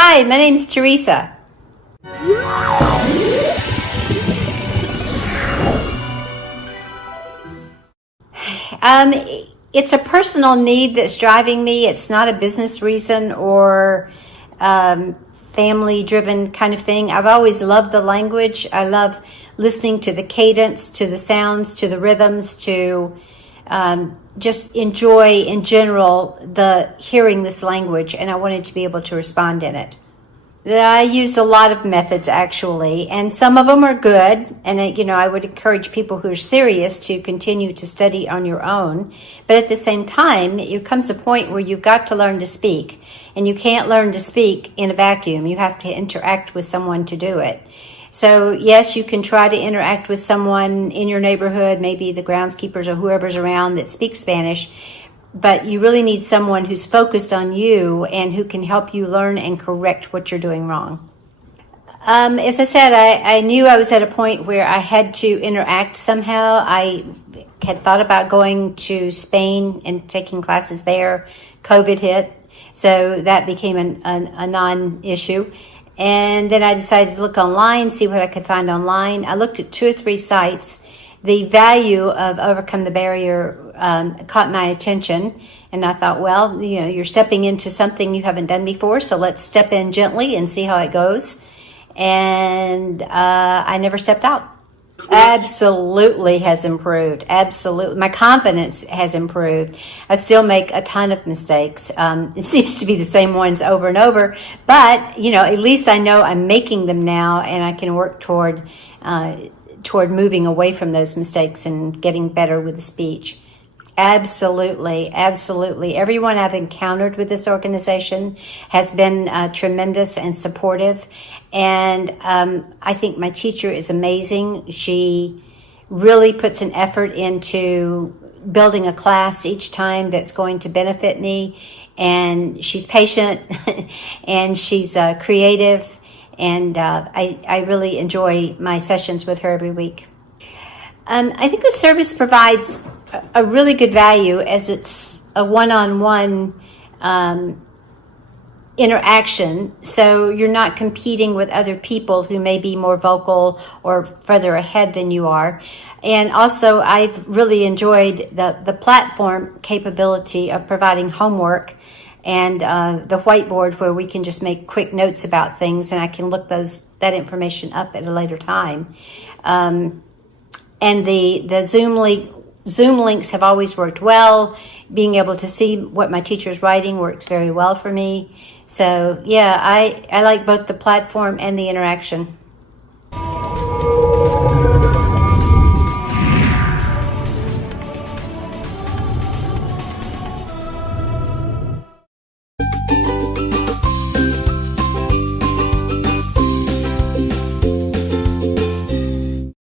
Hi, my name's Teresa. It's a personal need that's driving me. It's not a business reason or family-driven kind of thing. I've always loved the language. I love listening to the cadence, to the sounds, to the rhythms, to just enjoy in general the hearing this language, and I wanted to be able to respond in it. I use a lot of methods actually, and some of them are good, and I would encourage people who are serious to continue to study on your own. But at the same time, it comes a point where you've got to learn to speak, and you can't learn to speak in a vacuum. You have to interact with someone to do it. So yes, you can try to interact with someone in your neighborhood, maybe the groundskeepers or whoever's around that speaks Spanish, but you really need someone who's focused on you and who can help you learn and correct what you're doing wrong. As I said, I knew I was at a point where I had to interact somehow. I had thought about going to Spain and taking classes there. COVID hit, so that became a non-issue. And then I decided to look online, see what I could find online. I looked at 2 or 3 sites. The value of Overcome the Barrier caught my attention, and I thought, well, you're stepping into something you haven't done before, so let's step in gently and see how it goes. And I never stepped out. Absolutely has improved. Absolutely. My confidence has improved. I still make a ton of mistakes. It seems to be the same ones over and over, but at least I know I'm making them now, and I can work toward moving away from those mistakes and getting better with the speech. Absolutely, absolutely. Everyone I've encountered with this organization has been tremendous and supportive. And I think my teacher is amazing. She really puts an effort into building a class each time that's going to benefit me. And she's patient and she's creative. And I really enjoy my sessions with her every week. I think the service provides a really good value as it's a one-on-one interaction. So you're not competing with other people who may be more vocal or further ahead than you are. And also, I've really enjoyed the platform capability of providing homework and the whiteboard where we can just make quick notes about things, and I can look that information up at a later time. And the Zoom links have always worked well. Being able to see what my teacher's writing works very well for me. So yeah, I like both the platform and the interaction.